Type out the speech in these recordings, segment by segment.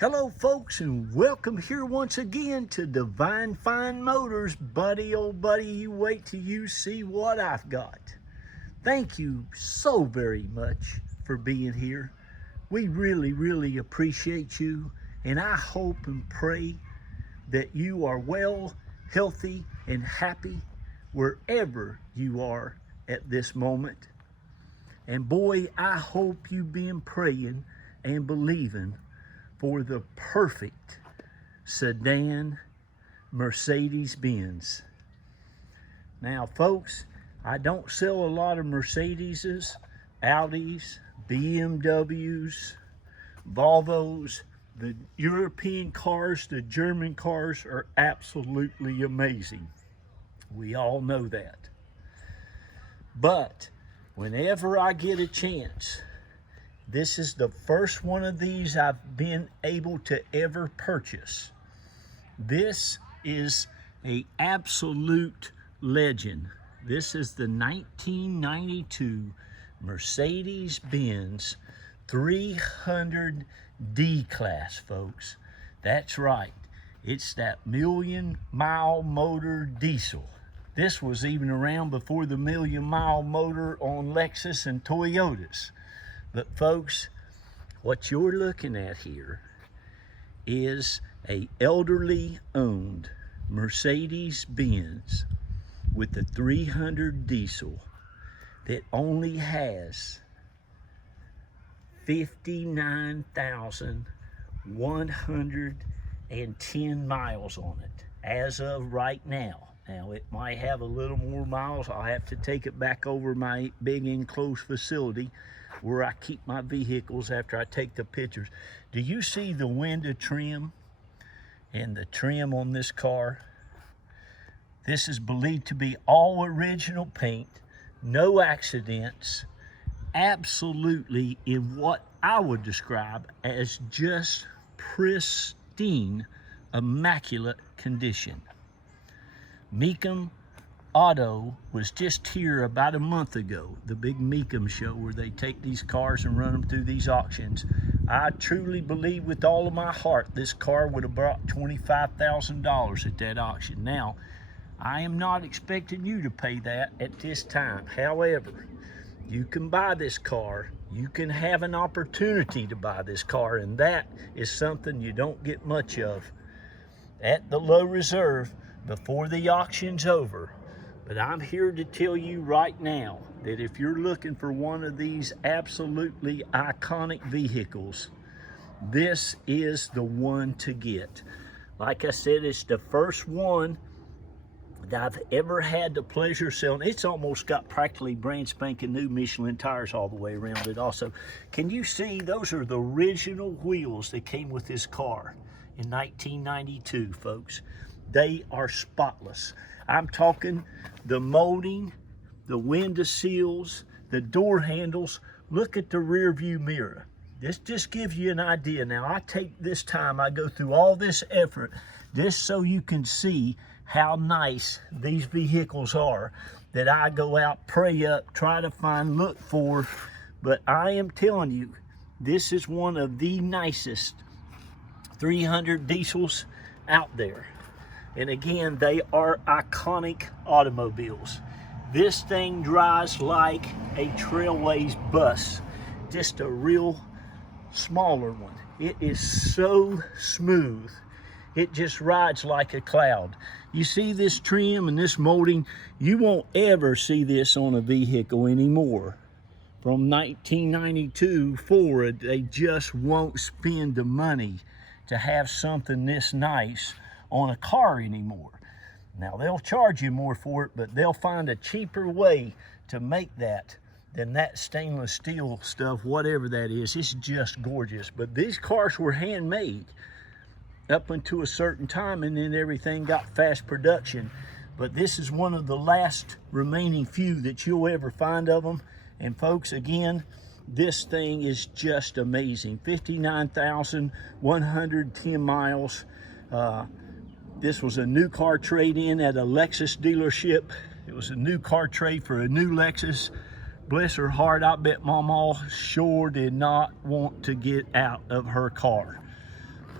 Hello folks, and welcome here once again to Divine Fine Motors. Buddy, oh buddy, you wait till you see what I've got. Thank you so very much for being here. We really appreciate you, and I hope and pray that you are well, healthy, and happy wherever you are at this moment. And boy, I hope you've been praying and believing for the perfect sedan Mercedes-Benz. Now folks, I don't sell a lot of Mercedeses, Audis, BMWs, Volvos. The European cars, the German cars are absolutely amazing. We all know that. But whenever I get a chance, this is the first one of these I've been able to ever purchase. This is an absolute legend. This is the 1992 Mercedes-Benz 300D class, folks. That's right. It's that million-mile motor diesel. This was even around before the million-mile motor on Lexus and Toyotas. But folks, what you're looking at here is a elderly owned Mercedes-Benz with the 300 diesel that only has 59,110 miles on it as of right now. Now, it might have a little more miles. I'll have to take it back over my big enclosed facility where I keep my vehicles after I take the pictures. Do you see the window trim and the trim on this car? This is believed to be all original paint, no accidents, absolutely in what I would describe as just pristine, immaculate condition. Mecum Auto was just here about a month ago, the big Mecum show where they take these cars and run them through these auctions. I truly believe with all of my heart this car would have brought $25,000 at that auction. Now, I am not expecting you to pay that at this time. However, you can buy this car. You can have an opportunity to buy this car, and that is something you don't get much of at the low reserve before the auction's over. But I'm here to tell you right now that if you're looking for one of these absolutely iconic vehicles, this is the one to get. Like I said, it's the first one that I've ever had the pleasure of selling. It's almost got practically brand spanking new Michelin tires all the way around it also. Can you see those are the original wheels that came with this car in 1992, folks? They are spotless. I'm talking the molding, the window sills, the door handles. Look at the rear view mirror. This just gives you an idea. Now, I take this time, I go through all this effort just so you can see how nice these vehicles are that I go out, pray up, try to find, look for. But I am telling you, this is one of the nicest 300 diesels out there. And again, they are iconic automobiles. This thing drives like a Trailways bus, just a real smaller one. It is so smooth. It just rides like a cloud. You see this trim and this molding, you won't ever see this on a vehicle anymore. From 1992 forward, they just won't spend the money to have something this nice on a car anymore. Now, they'll charge you more for it, but they'll find a cheaper way to make that than that stainless steel stuff, whatever that is. It's just gorgeous. But these cars were handmade up until a certain time, and then everything got fast production. But this is one of the last remaining few that you'll ever find of them. And folks, again, this thing is just amazing. 59,110 miles. This was a new car trade-in at a Lexus dealership. It was a new car trade for a new Lexus. Bless her heart, I bet Mama sure did not want to get out of her car.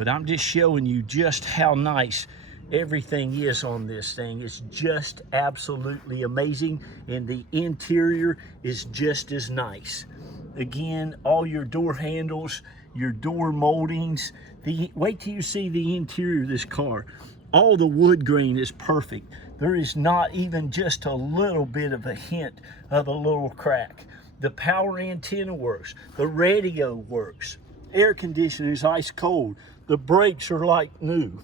But I'm just showing you just how nice everything is on this thing. It's just absolutely amazing, and the interior is just as nice. Again, all your door handles, your door moldings. Wait till you see the interior of this car. All the wood grain is perfect. There is not even just a little bit of a hint of a little crack. The power antenna works. The radio works. Air conditioning is ice cold. The brakes are like new.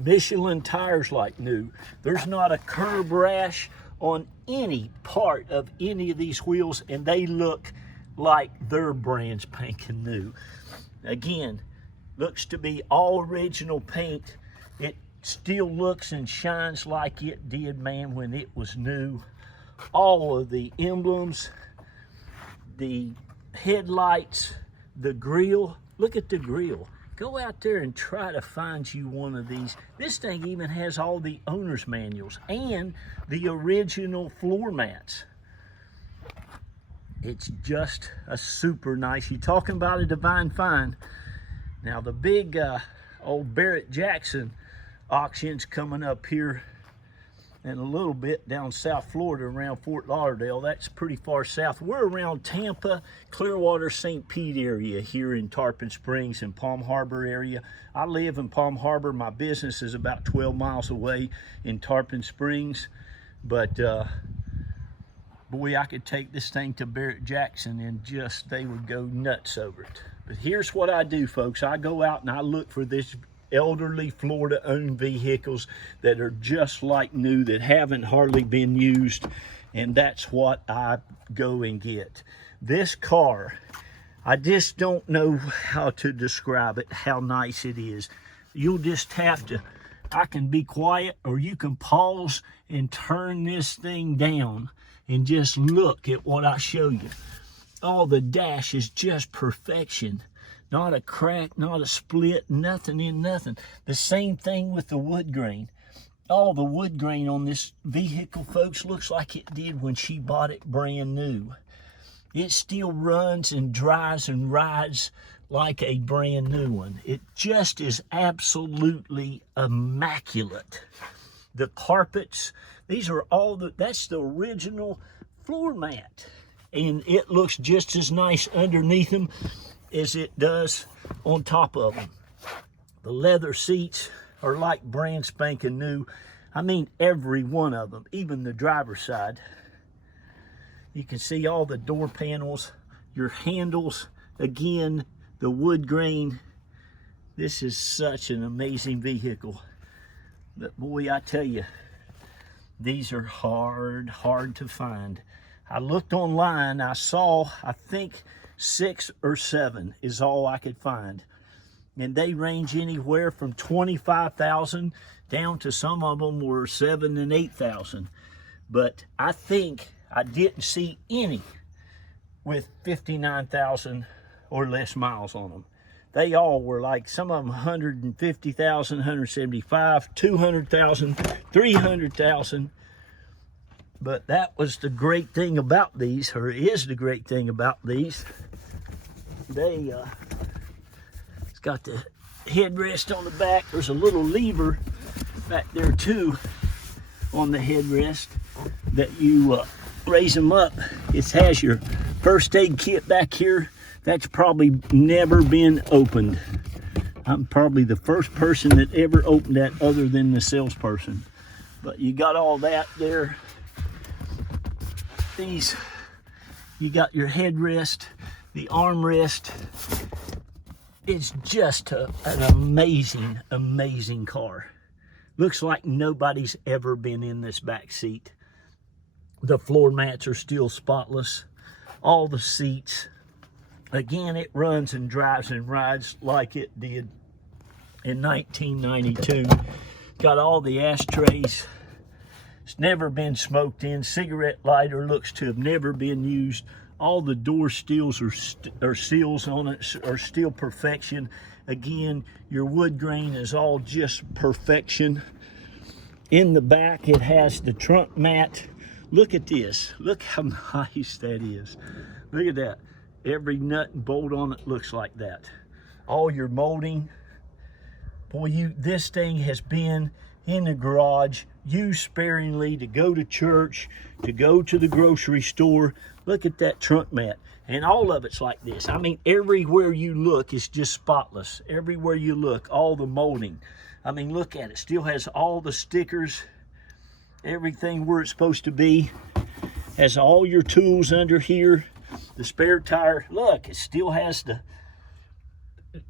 Michelin tires like new. There's not a curb rash on any part of any of these wheels, and they look like they're brand spanking new. Again, looks to be all original paint. It still looks and shines like it did, man, when it was new. All of the emblems, the headlights, the grille. Look at the grille. Go out there and try to find you one of these. This thing even has all the owner's manuals and the original floor mats. It's just a super nice. You're talking about a divine find. Now the big old Barrett-Jackson auction's coming up here in a little bit down South Florida around Fort Lauderdale. That's pretty far south. We're around Tampa, Clearwater, St. Pete area here in Tarpon Springs and Palm Harbor area. I live in Palm Harbor. My business is about 12 miles away in Tarpon Springs. But boy, I could take this thing to Barrett-Jackson and just, they would go nuts over it. But here's what I do, folks. I go out and I look for this elderly Florida-owned vehicles that are just like new, that haven't hardly been used, and that's what I go and get. This car, I just don't know how to describe it, how nice it is. You'll just have to, I can be quiet, or you can pause and turn this thing down and just look at what I show you. Oh, the dash is just perfection. Not a crack, not a split, nothing in nothing. The same thing with the wood grain. All the wood grain on this vehicle, folks, looks like it did when she bought it brand new. It still runs and drives and rides like a brand new one. It just is absolutely immaculate. The carpets, these are all that's the original floor mat. And it looks just as nice underneath them as it does on top of them. The leather seats are like brand spanking new. I mean, every one of them, even the driver's side. You can see all the door panels, your handles, again, the wood grain. This is such an amazing vehicle. But boy, I tell you, these are hard to find. I looked online, I saw, I think 6 or 7 is all I could find. And they range anywhere from 25,000 down to some of them were 7,000 and 8,000. But I think I didn't see any with 59,000 or less miles on them. They all were like, some of them 150,000, 175, 200,000, 300,000. But that was the great thing about these, or is the great thing about these. They, it's got the headrest on the back. There's a little lever back there too on the headrest that you raise them up. It has your first aid kit back here. That's probably never been opened. I'm probably the first person that ever opened that other than the salesperson. But you got all that there. These, you got your headrest, the armrest. It's just an amazing car. Looks like nobody's ever been in this back seat. The floor mats are still spotless. All the seats. Again, it runs and drives and rides like it did in 1992. Got all the ashtrays. It's never been smoked in. Cigarette lighter looks to have never been used. All the door seals or seals on it are still perfection. Again, your wood grain is all just perfection. In the back, it has the trunk mat. Look at this. Look how nice that is. Look at that. Every nut and bolt on it looks like that. All your molding. Boy, this thing has been in the garage, used sparingly to go to church, to go to the grocery store. Look at that trunk mat. And all of it's like this. I mean, everywhere you look, it's just spotless. Everywhere you look, all the molding. I mean, look at it. Still has all the stickers, everything where it's supposed to be. Has all your tools under here. The spare tire. Look, it still has the...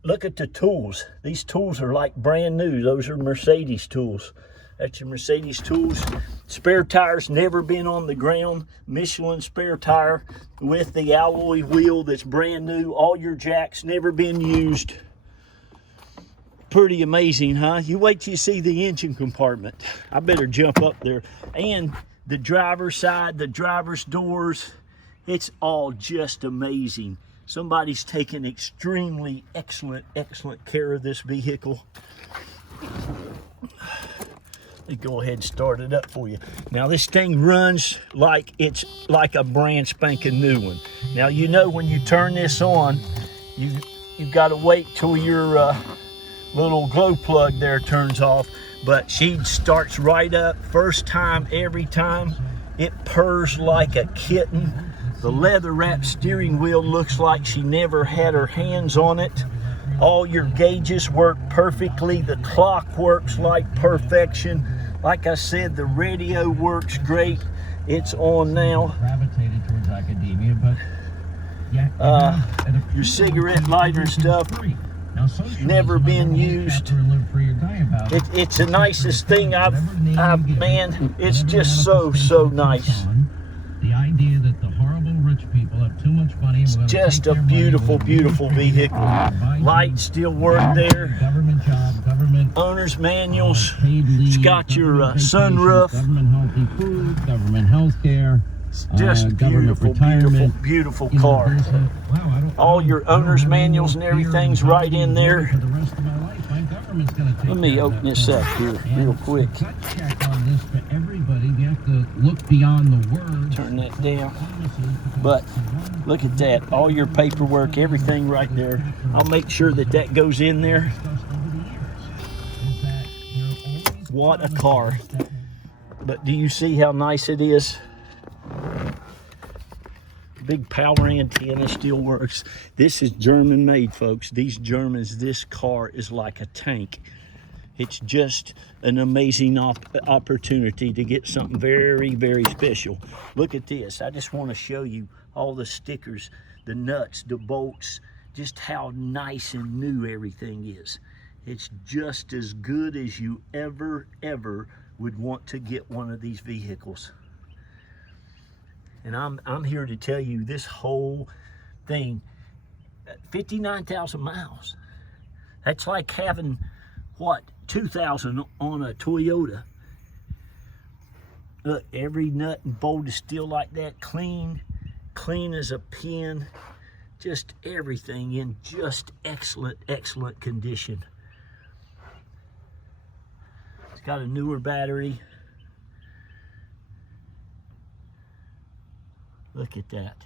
Look at the tools. These tools are like brand new. Those are Mercedes tools. That's your Mercedes tools. Spare tire's never been on the ground. Michelin spare tire with the alloy wheel that's brand new. All your jacks never been used. Pretty amazing, huh? You wait till you see the engine compartment. I better jump up there. And the driver's side, the driver's doors, it's all just amazing. Somebody's taken extremely excellent care of this vehicle. Let me go ahead and start it up for you. Now this thing runs like it's like a brand spanking new one. Now you know when you turn this on, you've got to wait till your little glow plug there turns off. But she starts right up first time, every time. It purrs like a kitten. The leather wrapped steering wheel looks like she never had her hands on it. All your gauges work perfectly. The clock works like perfection. Like I said, the radio works great. It's on now. Gravitated towards academia, but your cigarette lighter and stuff, never been used. It's the nicest thing man, it's just so nice. The idea that the horrible rich people have too much money. It's just a beautiful vehicle. Lights still work there. Government job, government owner's manuals. It's got your sunroof. Government healthy food, government health care. It's just beautiful car. All your owner's manuals and everything's right in there. Let me open this up here real quick. You have to look beyond the words. Turn that down. But look at that. All your paperwork, everything right there. I'll make sure that goes in there. What a car. But do you see how nice it is? Big power antenna still works. This is German made, folks. These Germans, this car is like a tank. It's just an amazing opportunity to get something very special. Look at this. I just want to show you all the stickers, the nuts, the bolts, just how nice and new everything is. It's just as good as you ever would want to get one of these vehicles. And I'm here to tell you this whole thing, 59,000 miles. That's like having, what, 2,000 on a Toyota. Look, every nut and bolt is still like that, clean as a pin. Just everything in just excellent condition. It's got a newer battery. Look at that.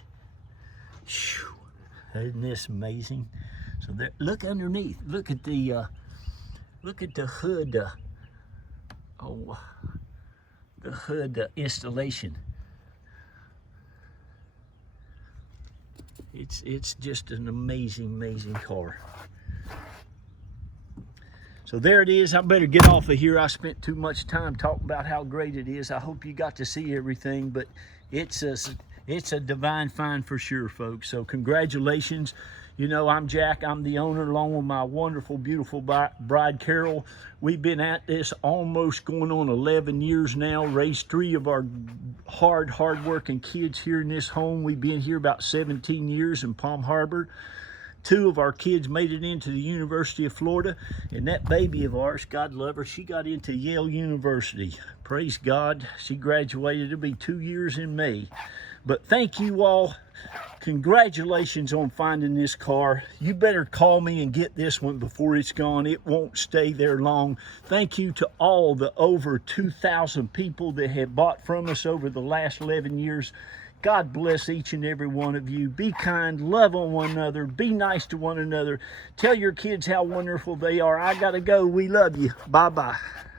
Whew. Isn't this amazing? So there, look underneath. Look at the hood. The hood installation. It's just an amazing car. So there it is. I better get off of here. I spent too much time talking about how great it is. I hope you got to see everything, but it's a divine find for sure, folks. So congratulations. You know, I'm Jack. I'm the owner, along with my wonderful, beautiful bride, Carol. We've been at this almost going on 11 years now. Raised 3 of our hard-working kids here in this home. We've been here about 17 years in Palm Harbor. 2 of our kids made it into the University of Florida. And that baby of ours, God love her, she got into Yale University. Praise God. She graduated. It'll be 2 years in May. But thank you all. Congratulations on finding this car. You better call me and get this one before it's gone. It won't stay there long. Thank you to all the over 2,000 people that have bought from us over the last 11 years. God bless each and every one of you. Be kind, love on one another, be nice to one another. Tell your kids how wonderful they are. I gotta go. We love you. Bye-bye.